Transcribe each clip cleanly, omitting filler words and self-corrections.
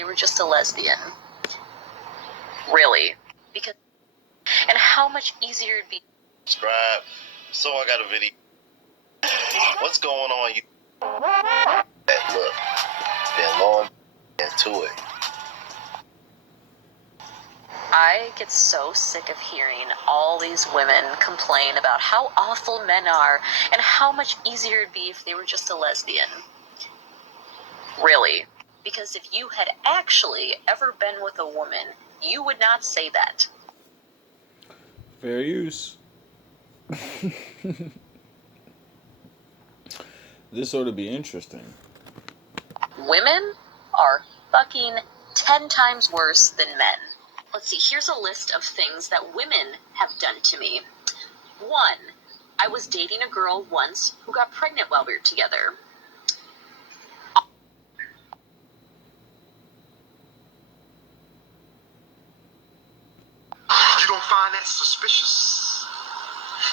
they were just a lesbian. Really. Because, and how much easier it'd be. Subscribe. So I got a video. What's going on? Look, been long into it. I get so sick of hearing all these women complain about how awful men are and how much easier it'd be if they were just a lesbian. Really. Because if you had actually ever been with a woman, you would not say that. Fair use. This ought to be interesting. Women are fucking 10 times worse than men. Let's see, here's a list of things that women have done to me. 1, I was dating a girl once who got pregnant while we were together. You don't find that suspicious?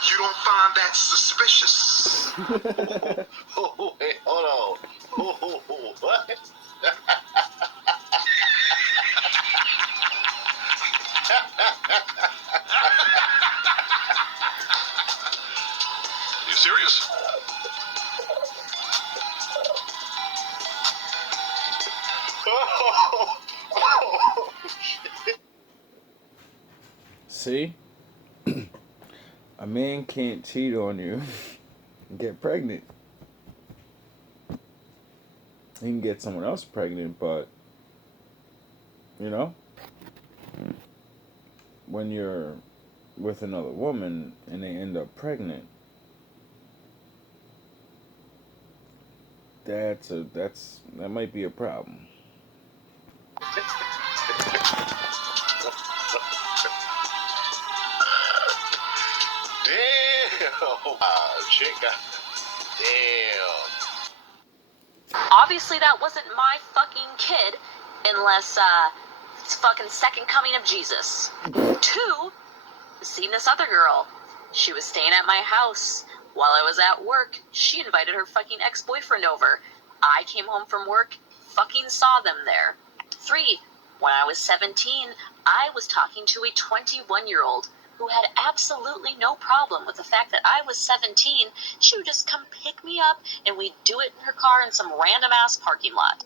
You don't find that suspicious? Oh, wait, hold on. Oh, what? You serious? See? A man can't cheat on you and get pregnant. He can get someone else pregnant, but, you know, when you're with another woman and they end up pregnant, that might be a problem. Damn. Chick. Damn. Obviously that wasn't my fucking kid, unless, it's fucking second coming of Jesus. 2, seen this other girl. She was staying at my house. While I was at work, she invited her fucking ex-boyfriend over. I came home from work, fucking saw them there. 3, when I was 17, I was talking to a 21-year-old who had absolutely no problem with the fact that I was 17. She would just come pick me up, and we'd do it in her car in some random-ass parking lot.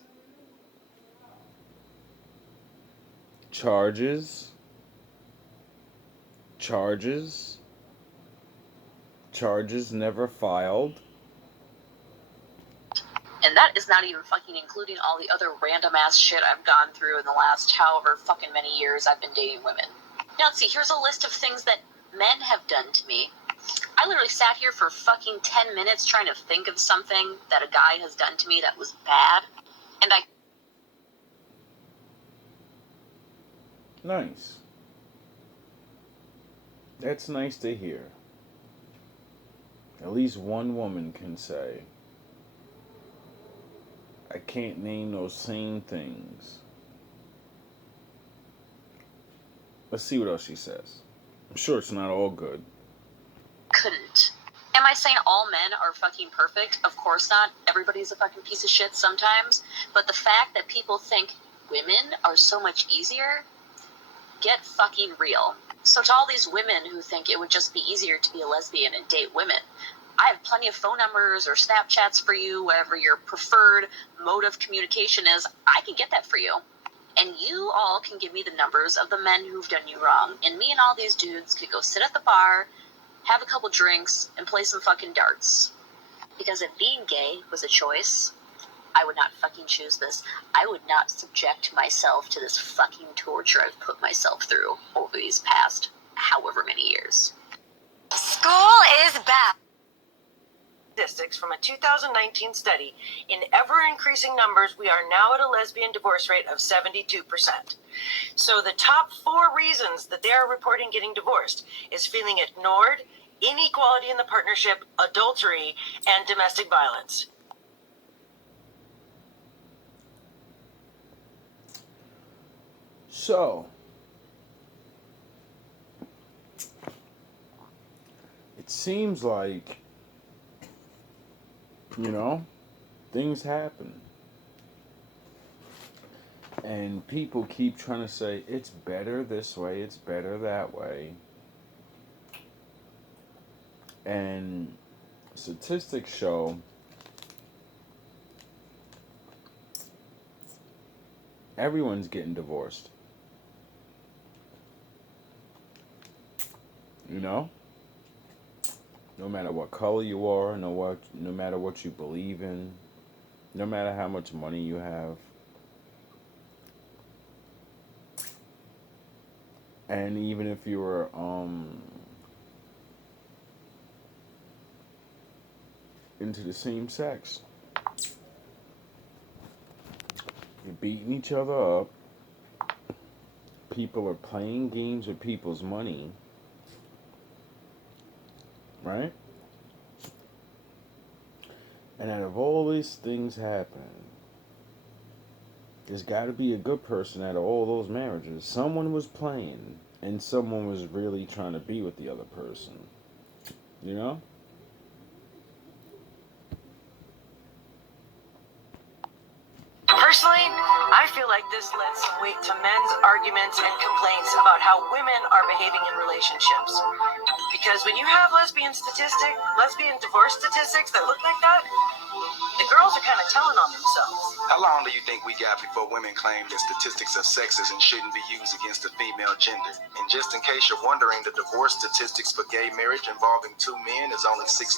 Charges never filed. And that is not even fucking including all the other random-ass shit I've gone through in the last however fucking many years I've been dating women. Now, let's see, here's a list of things that men have done to me. I literally sat here for fucking 10 minutes trying to think of something that a guy has done to me that was bad, and I... Nice. That's nice to hear. At least one woman can say, I can't name those same things. Let's see what else she says. I'm sure it's not all good. couldn't. Am I saying all men are fucking perfect? Of course not. Everybody's a fucking piece of shit sometimes. But the fact that people think women are so much easier, get fucking real. So to all these women who think it would just be easier to be a lesbian and date women, I have plenty of phone numbers or Snapchats for you, whatever your preferred mode of communication is. I can get that for you. And you all can give me the numbers of the men who've done you wrong. And me and all these dudes could go sit at the bar, have a couple drinks, and play some fucking darts. Because if being gay was a choice, I would not fucking choose this. I would not subject myself to this fucking torture I've put myself through over these past however many years. School is back. Statistics from a 2019 study, in ever-increasing numbers, we are now at a lesbian divorce rate of 72%. So the top 4 reasons that they are reporting getting divorced is feeling ignored, inequality in the partnership, adultery, and domestic violence. So, it seems like, you know, things happen. And people keep trying to say it's better this way, it's better that way. And statistics show everyone's getting divorced. You know? No matter what color you are, no matter what you believe in, no matter how much money you have. And even if you were into the same sex, you're beating each other up. People are playing games with people's money, right? And out of all these things happening, there's got to be a good person out of all those marriages. Someone was playing, and someone was really trying to be with the other person. You know? Personally, I feel like this lends some weight to men's arguments and complaints about how women are behaving in relationships. Because when you have lesbian divorce statistics that look like that, the girls are kind of telling on themselves. How long do you think we got before women claim that statistics are sexist and shouldn't be used against the female gender? And just in case you're wondering, the divorce statistics for gay marriage involving two men is only 16%.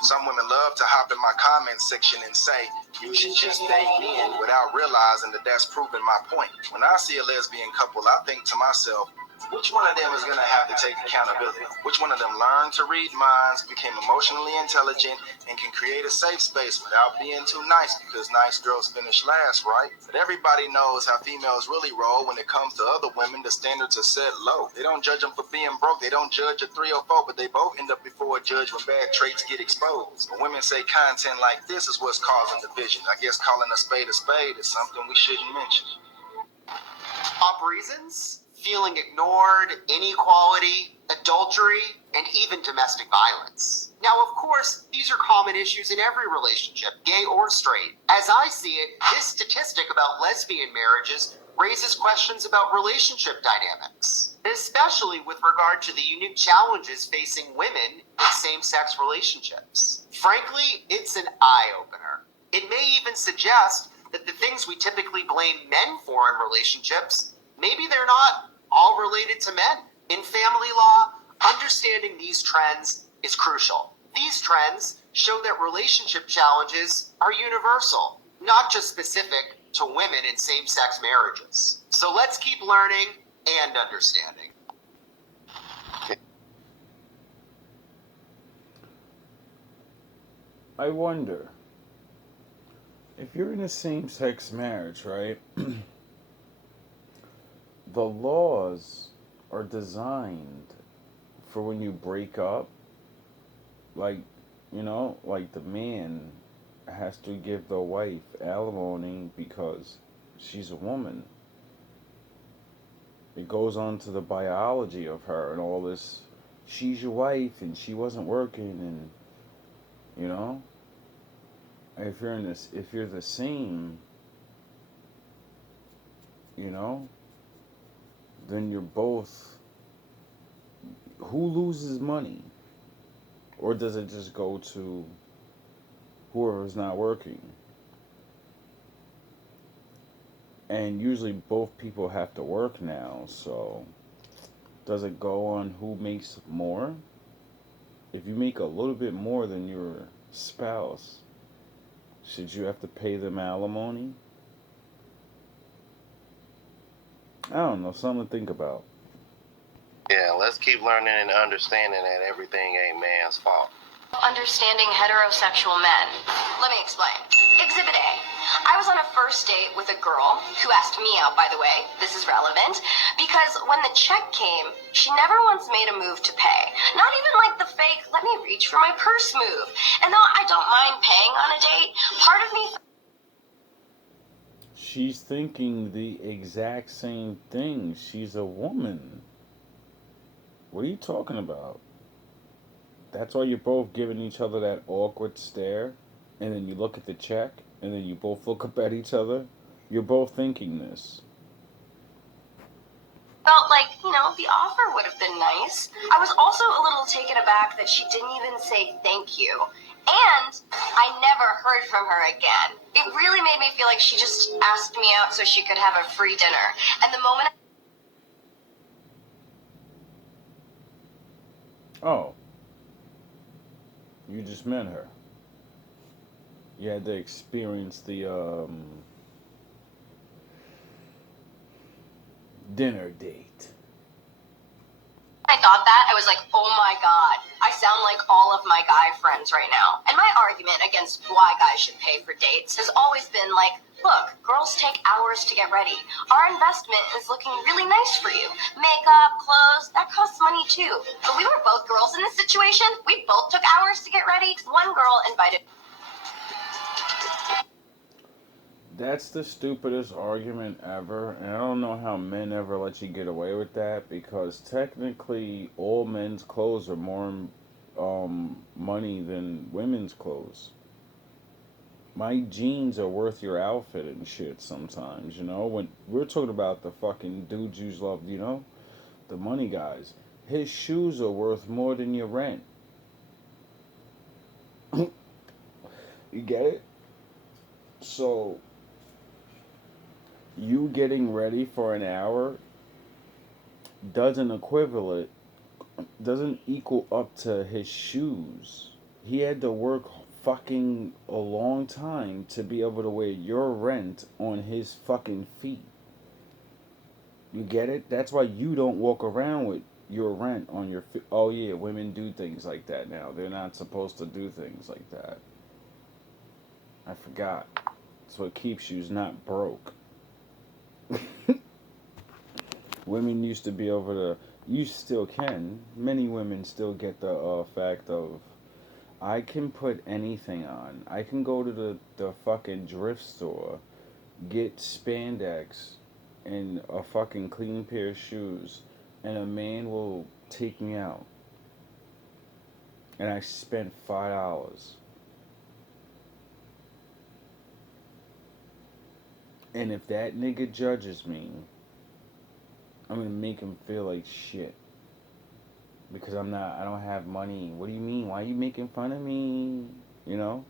Some women love to hop in my comment section and say, you should just date men, without realizing that that's proving my point. When I see a lesbian couple, I think to myself, which one of them is going to have to take accountability? Which one of them learned to read minds, became emotionally intelligent, and can create a safe space without being too nice, because nice girls finish last, right? But everybody knows how females really roll when it comes to other women. The standards are set low. They don't judge them for being broke. They don't judge a 3 or 4, but they both end up before a judge when bad traits get exposed. But women say content like this is what's causing division. I guess calling a spade is something we shouldn't mention. Top reasons? Feeling ignored, inequality, adultery, and even domestic violence. Now, of course, these are common issues in every relationship, gay or straight. As I see it, this statistic about lesbian marriages raises questions about relationship dynamics, especially with regard to the unique challenges facing women in same-sex relationships. Frankly, it's an eye-opener. It may even suggest that the things we typically blame men for in relationships, maybe they're not all related to men. In family law, understanding these trends is crucial. These trends show that relationship challenges are universal, not just specific to women in same-sex marriages. So let's keep learning and understanding. I wonder, if you're in a same-sex marriage, right? The laws are designed for when you break up, like, like the man has to give the wife alimony because she's a woman. It goes on to the biology of her and all this. She's your wife and she wasn't working, and you know, if you're the same, then you're both. Who loses money? Or does it just go to whoever's not working? And usually both people have to work now, so does it go on who makes more? If you make a little bit more than your spouse, should you have to pay them alimony? I don't know, something to think about. Yeah, let's keep learning and understanding that everything ain't man's fault. Understanding heterosexual men. Let me explain. Exhibit A. I was on a first date with a girl who asked me out, by the way. This is relevant because when the check came, she never once made a move to pay. Not even like the fake, let me reach for my purse move. And though I don't mind paying on a date, part of me... She's thinking the exact same thing. She's a woman. What are you talking about? That's why you're both giving each other that awkward stare, and then you look at the check, and then you both look up at each other, You're both thinking this. Felt like, the offer would have been nice. I was also a little taken aback that she didn't even say thank you. And I never heard from her again. It really made me feel like she just asked me out so she could have a free dinner. And the moment Oh, you just met her. You had to experience the dinner date. I thought that, I was like, oh my god, I sound like all of my guy friends right now. And my argument against why guys should pay for dates has always been like, look, girls take hours to get ready. Our investment is looking really nice for you. Makeup, clothes, that costs money too. But we were both girls in this situation. We both took hours to get ready. One girl invited. That's the stupidest argument ever, and I don't know how men ever let you get away with that because technically all men's clothes are more money than women's clothes. My jeans are worth your outfit and shit sometimes, you know? When we're talking about the fucking dudes you love, you know? The money guys. His shoes are worth more than your rent. You get it? So you getting ready for an hour doesn't equivalent doesn't equal up to his shoes. He had to work fucking a long time to be able to wear your rent on his fucking feet. You get it? That's why you don't walk around with your rent on your feet. Oh yeah, women do things like that now. They're not supposed to do things like that. I forgot. That's what keeps you not broke. Women used to be able to. You still can. Many women still get the fact of I can put anything on. I can go to the fucking thrift store, get spandex and a fucking clean pair of shoes, and a man will take me out. And I spent $5. And if that nigga judges me, I'm gonna make him feel like shit. Because I don't have money. What do you mean? Why are you making fun of me? You know?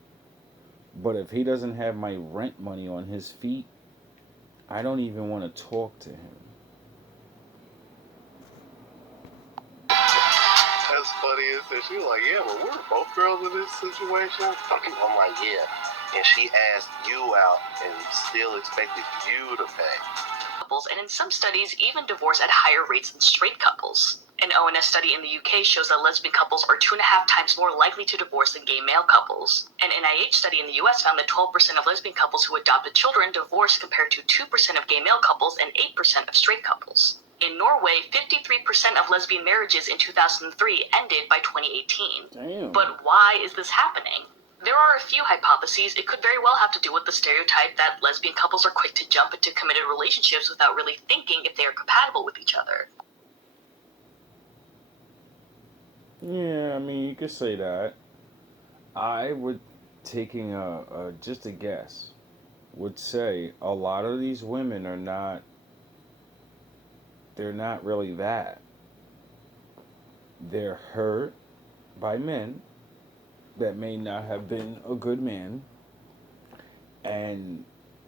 But if he doesn't have my rent money on his feet, I don't even want to talk to him. That's funny is that she was like, yeah, but we're both girls in this situation. I'm like, yeah. And she asked you out and still expected you to pay. Couples, and in some studies, even divorce at higher rates than straight couples. An ONS study in the UK shows that lesbian couples are 2.5 times more likely to divorce than gay male couples. An NIH study in the US found that 12% of lesbian couples who adopted children divorced compared to 2% of gay male couples and 8% of straight couples. In Norway, 53% of lesbian marriages in 2003 ended by 2018. Damn. But why is this happening? There are a few hypotheses. It could very well have to do with the stereotype that lesbian couples are quick to jump into committed relationships without really thinking if they are compatible with each other. Yeah, I mean, you could say that. I would, taking just a guess, would say a lot of these women are not, they're not really that. They're hurt by men that may not have been a good man, and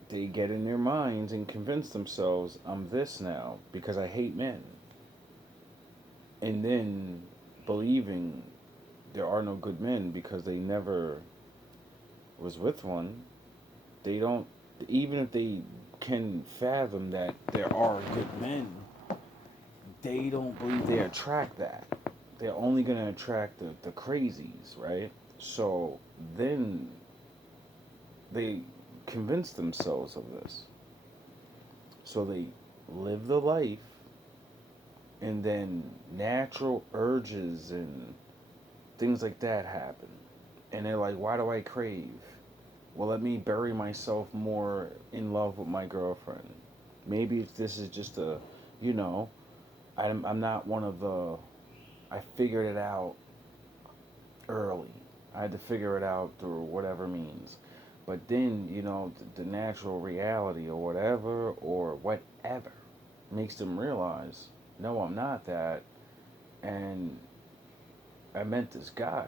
they get in their minds and convince themselves, I'm this now because I hate men. And then believing there are no good men because they never was with one, they don't, even if they can fathom that there are good men, they don't believe they attract that. They're only going to attract the crazies, right? So then they convince themselves of this. So they live the life, and then natural urges and things like that happen. And they're like, why do I crave? Well, let me bury myself more in love with my girlfriend. Maybe if this is just a, you know, I'm not one of the, I figured it out early. I had to figure it out through whatever means. But then, the natural reality or whatever makes them realize, no, I'm not that. And I met this guy.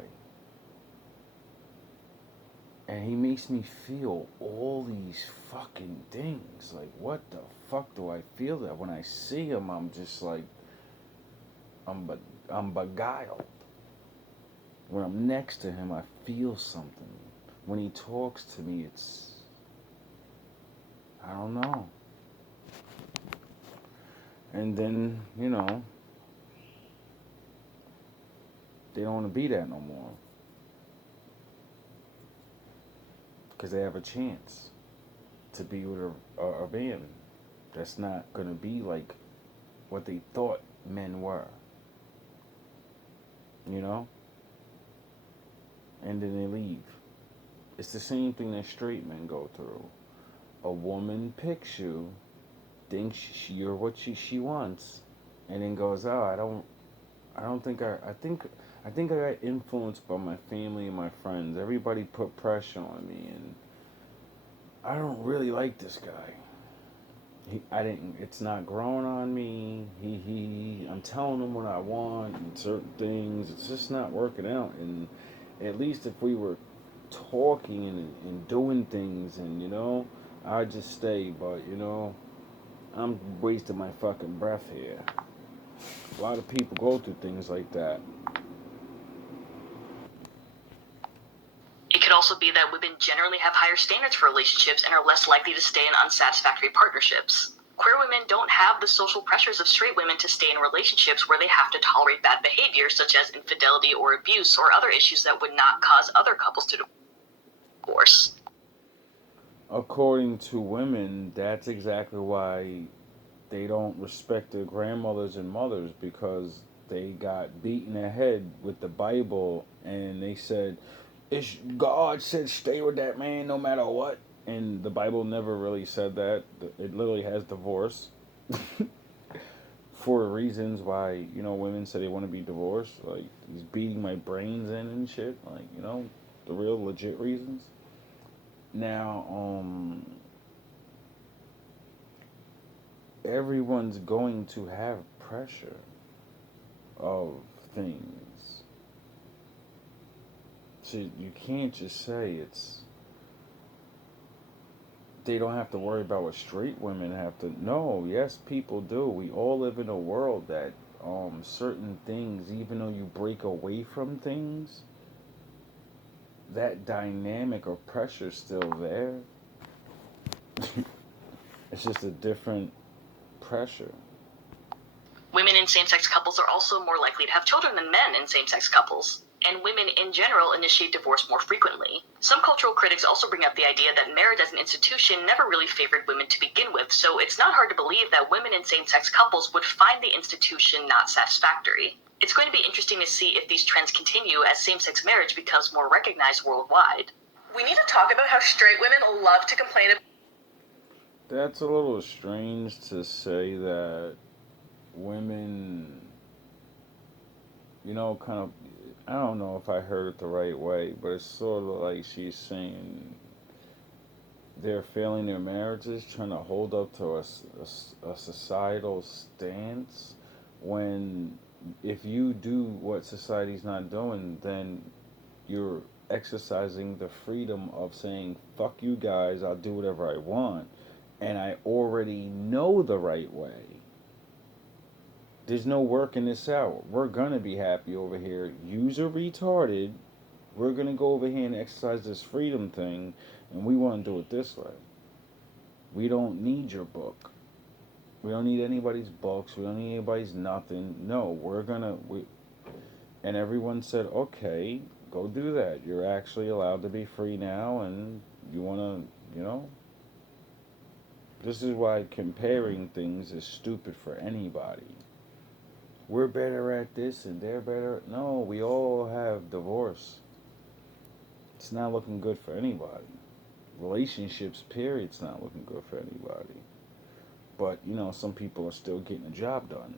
And he makes me feel all these fucking things. Like, what the fuck do I feel that when I see him, I'm just like, I'm beguiled. When I'm next to him, I feel something. When he talks to me, I don't know. And then, they don't want to be that no more. Because they have a chance to be with a man that's not going to be like what they thought men were. You know? And then they leave. It's the same thing that straight men go through. A woman picks you, thinks you're what she wants, and then goes, "Oh, I don't think I think I got influenced by my family and my friends. Everybody put pressure on me, and I don't really like this guy. I didn't. It's not growing on me. I'm telling him what I want and certain things. It's just not working out. And at least if we were talking and doing things, and I'd just stay. But I'm wasting my fucking breath here. A lot of people go through things like that. It could also be that women generally have higher standards for relationships and are less likely to stay in unsatisfactory partnerships. Queer women don't have the social pressures of straight women to stay in relationships where they have to tolerate bad behavior, such as infidelity or abuse, or other issues that would not cause other couples to divorce. According to women, that's exactly why they don't respect their grandmothers and mothers, because they got beaten ahead with the Bible and they said, it's God said stay with that man no matter what. And the Bible never really said that. It literally has divorce for reasons why, women say they want to be divorced. Like, he's beating my brains in and shit. Like, the real legit reasons. Now, everyone's going to have pressure of things. So you can't just say they don't have to worry about what straight women have to. No, yes, people do. We all live in a world that certain things, even though you break away from things, that dynamic of pressure is still there. It's just a different pressure. Women in same-sex couples are also more likely to have children than men in same-sex couples, and women in general initiate divorce more frequently. Some cultural critics also bring up the idea that marriage as an institution never really favored women to begin with, so it's not hard to believe that women in same-sex couples would find the institution not satisfactory. It's going to be interesting to see if these trends continue as same-sex marriage becomes more recognized worldwide. We need to talk about how straight women love to complain about. That's a little strange to say that women, kind of, I don't know if I heard it the right way, but it's sort of like she's saying they're failing their marriages, trying to hold up to a societal stance, when if you do what society's not doing, then you're exercising the freedom of saying, fuck you guys, I'll do whatever I want, and I already know the right way. There's no working this out. We're gonna be happy over here. Yous are retarded. We're gonna go over here and exercise this freedom thing, and we want to do it this way. We don't need your book. We don't need anybody's books. We don't need anybody's nothing. No, and everyone said, okay, go do that. You're actually allowed to be free now, and you wanna, This is why comparing things is stupid for anybody. We're better at this and they're better. No, we all have divorce. It's not looking good for anybody. Relationships, period, it's not looking good for anybody. But, some people are still getting the job done.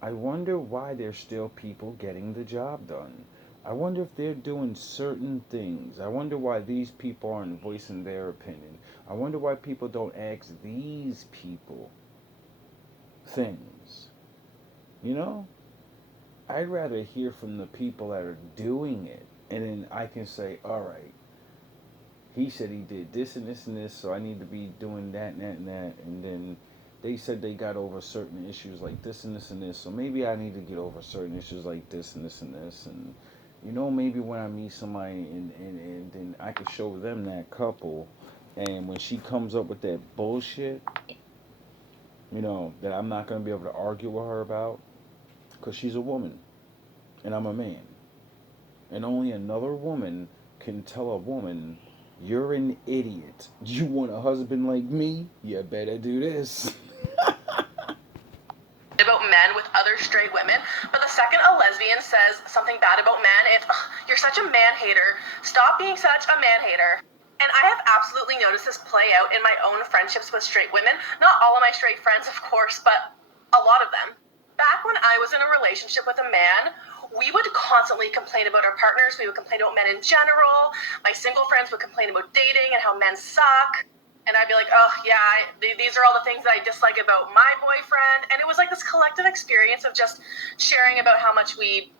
I wonder why there's still people getting the job done. I wonder if they're doing certain things. I wonder why these people aren't voicing their opinion. I wonder why people don't ask these people things. You know? I'd rather hear from the people that are doing it. And then I can say, all right, he said he did this and this and this, so I need to be doing that and that and that. And then they said they got over certain issues like this and this and this, so maybe I need to get over certain issues like this and this and this. And, you know, maybe when I meet somebody and then I can show them that couple, and when she comes up with that bullshit, you know, that I'm not going to be able to argue with her about, because she's a woman and I'm a man. And only another woman can tell a woman, you're an idiot. You want a husband like me? You better do this. About men with other straight women, but the second a lesbian says something bad about men, it's, you're such a man hater. Stop being such a man hater. And I have absolutely noticed this play out in my own friendships with straight women. Not all of my straight friends, of course, but a lot of them. Back when I was in a relationship with a man, we would constantly complain about our partners. We would complain about men in general. My single friends would complain about dating and how men suck. And I'd be like, oh, yeah, these are all the things that I dislike about my boyfriend. And it was like this collective experience of just sharing about how much we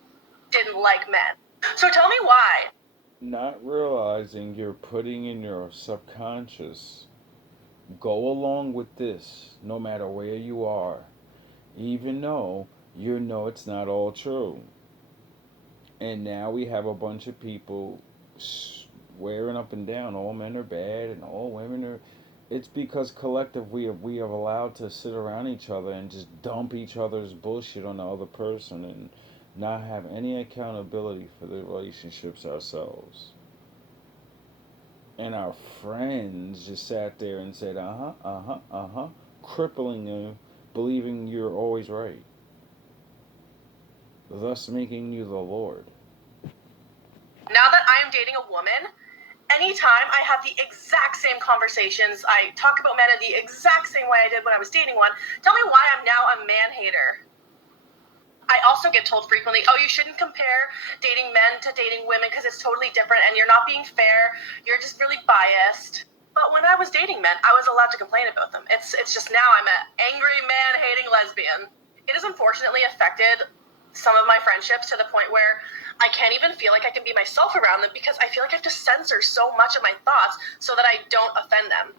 didn't like men. So tell me why. Not realizing you're putting in your subconscious, go along with this no matter where you are, even though you know it's not all true. And now we have a bunch of people swearing up and down all men are bad and all women are. It's because collectively we have allowed to sit around each other and just dump each other's bullshit on the other person and not have any accountability for the relationships ourselves. And our friends just sat there and said, crippling you, believing you're always right, thus making you the Lord. Now that I am dating a woman, anytime I have the exact same conversations, I talk about men in the exact same way I did when I was dating one, tell me why I'm now a man hater. I also get told frequently, oh, you shouldn't compare dating men to dating women because it's totally different and you're not being fair, you're just really biased. But when I was dating men, I was allowed to complain about them. It's just now I'm an angry man-hating lesbian. It has unfortunately affected some of my friendships to the point where I can't even feel like I can be myself around them because I feel like I have to censor so much of my thoughts so that I don't offend them.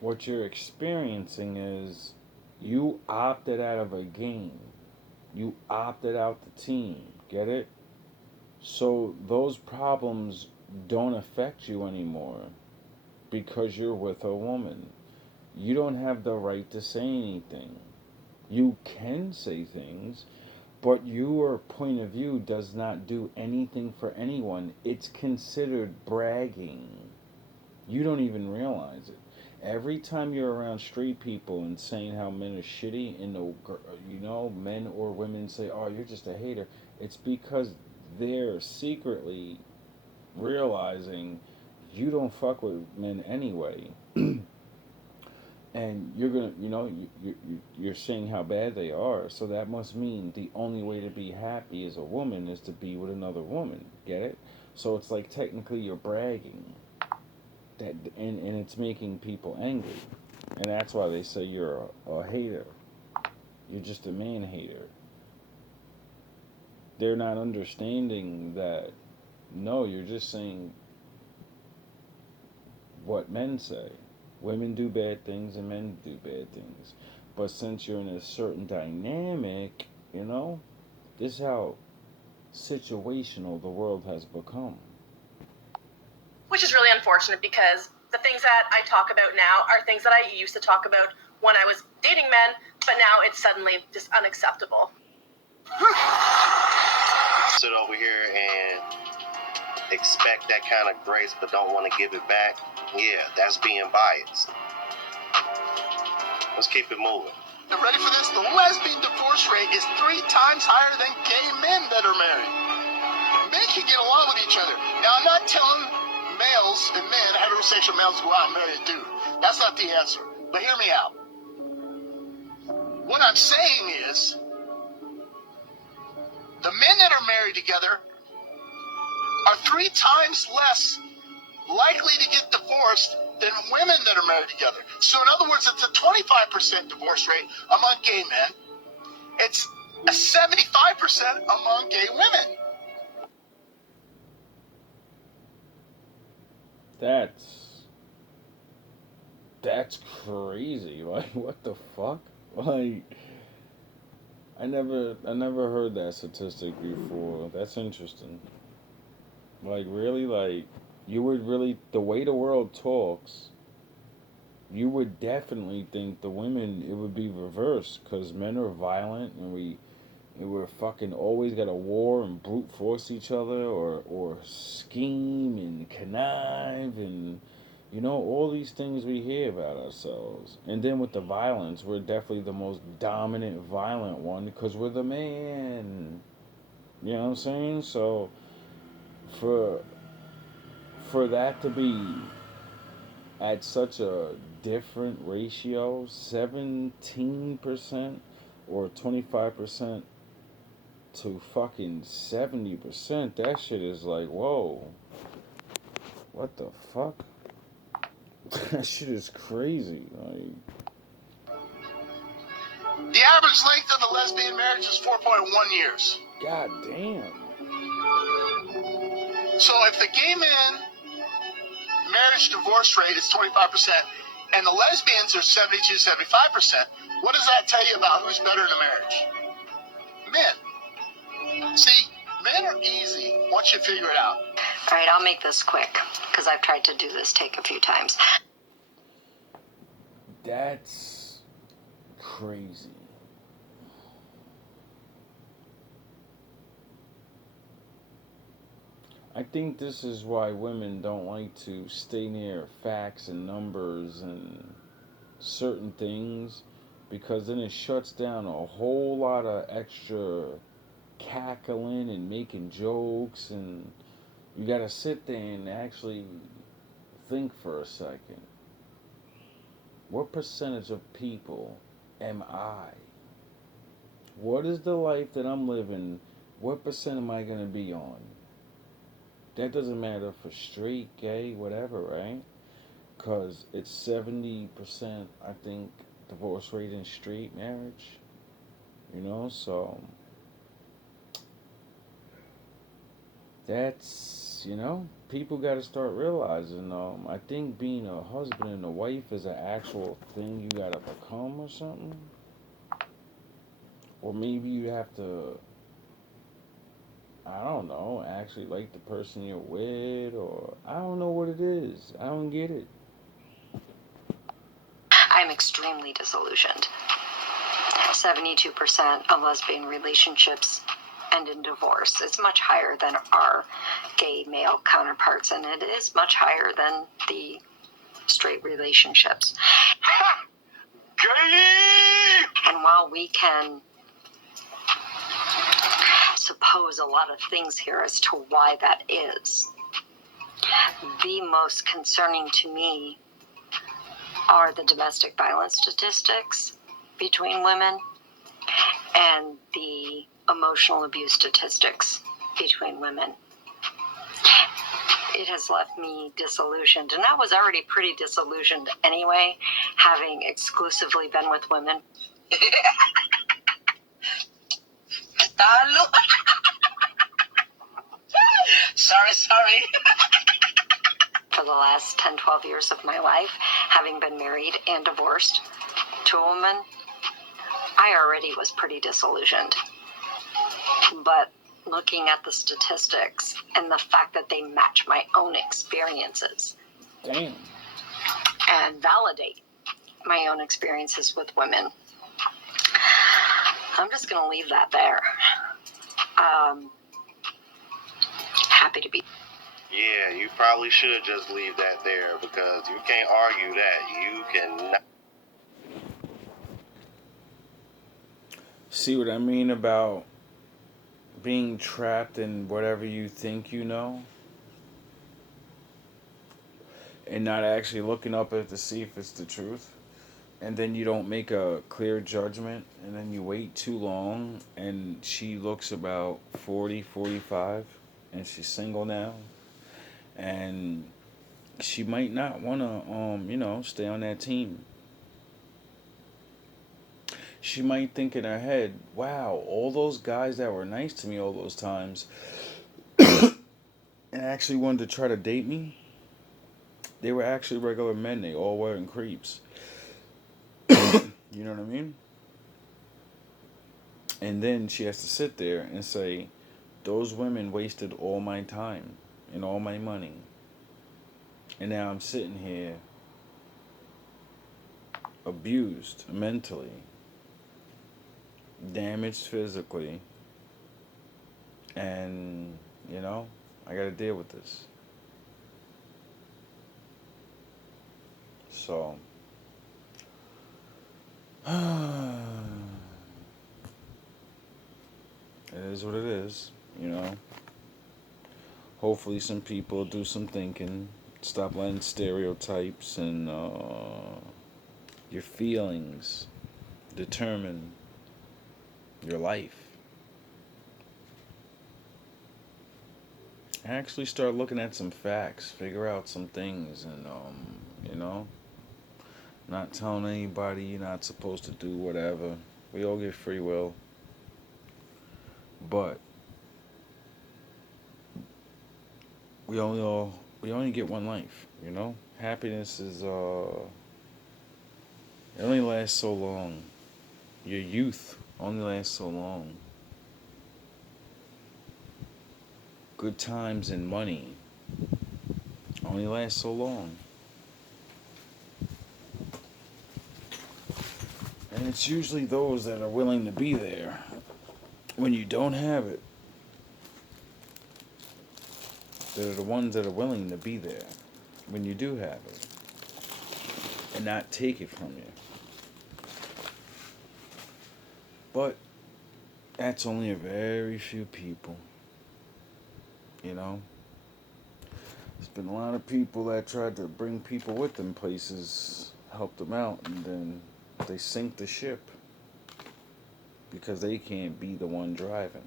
What you're experiencing is you opted out of a game. You opted out the team. Get it? So those problems don't affect you anymore because you're with a woman. You don't have the right to say anything. You can say things, but your point of view does not do anything for anyone. It's considered bragging. You don't even realize it. Every time you're around straight people and saying how men are shitty, and men or women say, "Oh, you're just a hater," it's because they're secretly realizing you don't fuck with men anyway. And you're gonna, you're saying how bad they are, so that must mean the only way to be happy as a woman is to be with another woman. Get it? So it's like technically you're bragging, that, and it's making people angry, and that's why they say you're a hater. You're just a man hater. They're not understanding that. No, you're just saying what men say. Women do bad things and men do bad things. But since you're in a certain dynamic, this is how situational the world has become. Which is really unfortunate because the things that I talk about now are things that I used to talk about when I was dating men, but now it's suddenly just unacceptable. Sit over here and expect that kind of grace but don't want to give it back. Yeah, that's being biased. Let's keep it moving. You ready for this? The lesbian divorce rate is 3 times higher than gay men that are married. Men can get along with each other. Now, I'm not telling males and men, heterosexual males, go out and marry a dude. That's not the answer. But hear me out. What I'm saying is, The men that are married together are 3 times less likely to get divorced than women that are married together. So in other words, it's a 25% divorce rate among gay men. It's a 75% among gay women. That's crazy. Like, what the fuck? Like, I never heard that statistic before. That's interesting. Like, really, like, you would really, the way the world talks, you would definitely think the women, it would be reversed, because men are violent, and we're fucking always got a war and brute force each other, or scheme and connive, and all these things we hear about ourselves. And then with the violence, we're definitely the most dominant, violent one, because we're the man. You know what I'm saying? So for that to be at such a different ratio, 17% or 25% to fucking 70%, that shit is like, whoa, what the fuck? That shit is crazy. Like, The average length of the lesbian marriage is 4.1 years. god damn. So if the gay man marriage divorce rate is 25% and the lesbians are 72, 75%, what does that tell you about who's better in a marriage? Men. See, men are easy once you figure it out. All right, I'll make this quick because I've tried to do this take a few times. That's crazy. I think this is why women don't like to stay near facts and numbers and certain things, because then it shuts down a whole lot of extra cackling and making jokes, and you gotta sit there and actually think for a second. What percentage of people am I? What is the life that I'm living? What percent am I gonna be on? That doesn't matter for straight, gay, whatever, right? Because it's 70%, I think, divorce rate in straight marriage. So that's, people got to start realizing, I think being a husband and a wife is an actual thing you got to become or something. Or maybe you have to, I don't know, actually like the person you're with, or I don't know what it is. I don't get it. I'm extremely disillusioned. 72% of lesbian relationships end in divorce. It's much higher than our gay male counterparts, and it is much higher than the straight relationships. Gay! And while we can suppose a lot of things here as to why that is, the most concerning to me are the domestic violence statistics between women and the emotional abuse statistics between women. It has left me disillusioned, and I was already pretty disillusioned anyway, having exclusively been with women. Sorry. For the last 10, 12 years of my life, having been married and divorced to a woman, I already was pretty disillusioned. But looking at the statistics and the fact that they match my own experiences. Damn. And validate my own experiences with women, I'm just going to leave that there. Happy to be. Yeah, you probably should just leave that there, because you can't argue that. You cannot. See what I mean about being trapped in whatever you think you know, and not actually looking up to see if it's the truth? and then you don't make a clear judgment, and then you wait too long, and she looks about 40, 45, and she's single now, and she might not want to, stay on that team. She might think in her head, wow, all those guys that were nice to me all those times and actually wanted to try to date me, they were actually regular men. They all weren't creeps. You know what I mean? And then she has to sit there and say, those women wasted all my time and all my money. And now I'm sitting here abused mentally, damaged physically, and, I gotta deal with this. So, it is what it is. Hopefully, some people do some thinking, stop letting stereotypes and your feelings determine your life. Actually, start looking at some facts, figure out some things, and, you know, not telling anybody you're not supposed to do whatever. We all get free will. But we only get one life. Happiness is it only lasts so long. Your youth only lasts so long. Good times and money only last so long. And it's usually those that are willing to be there when you don't have it. They're the ones that are willing to be there when you do have it and not take it from you. But that's only a very few people, you know? There's been a lot of people that tried to bring people with them places, help them out, and then they sink the ship because they can't be the one driving.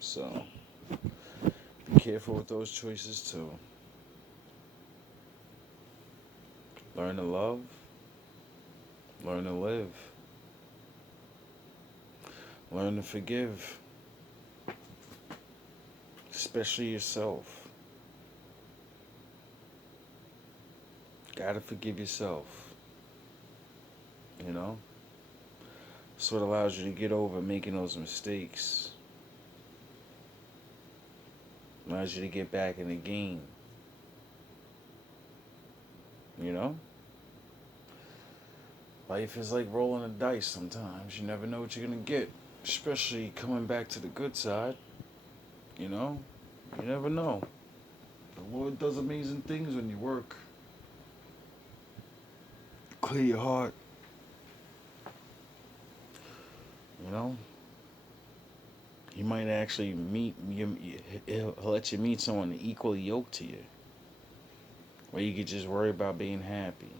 So, be careful with those choices too. Learn to love, learn to live, learn to forgive, especially yourself. Gotta forgive yourself, you know? That's what allows you to get over making those mistakes. Allows you to get back in the game. You know? Life is like rolling a dice sometimes. You never know what you're gonna get. Especially coming back to the good side. You know? You never know. The Lord does amazing things when you work. Clear your heart. You know? He might actually meet you. He'll let you meet someone equally yoked to you. Where you could just worry about being happy.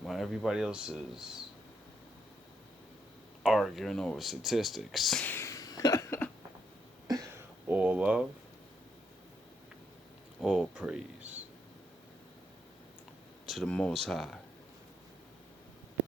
While everybody else is arguing over statistics. All love, all praise to the Most High.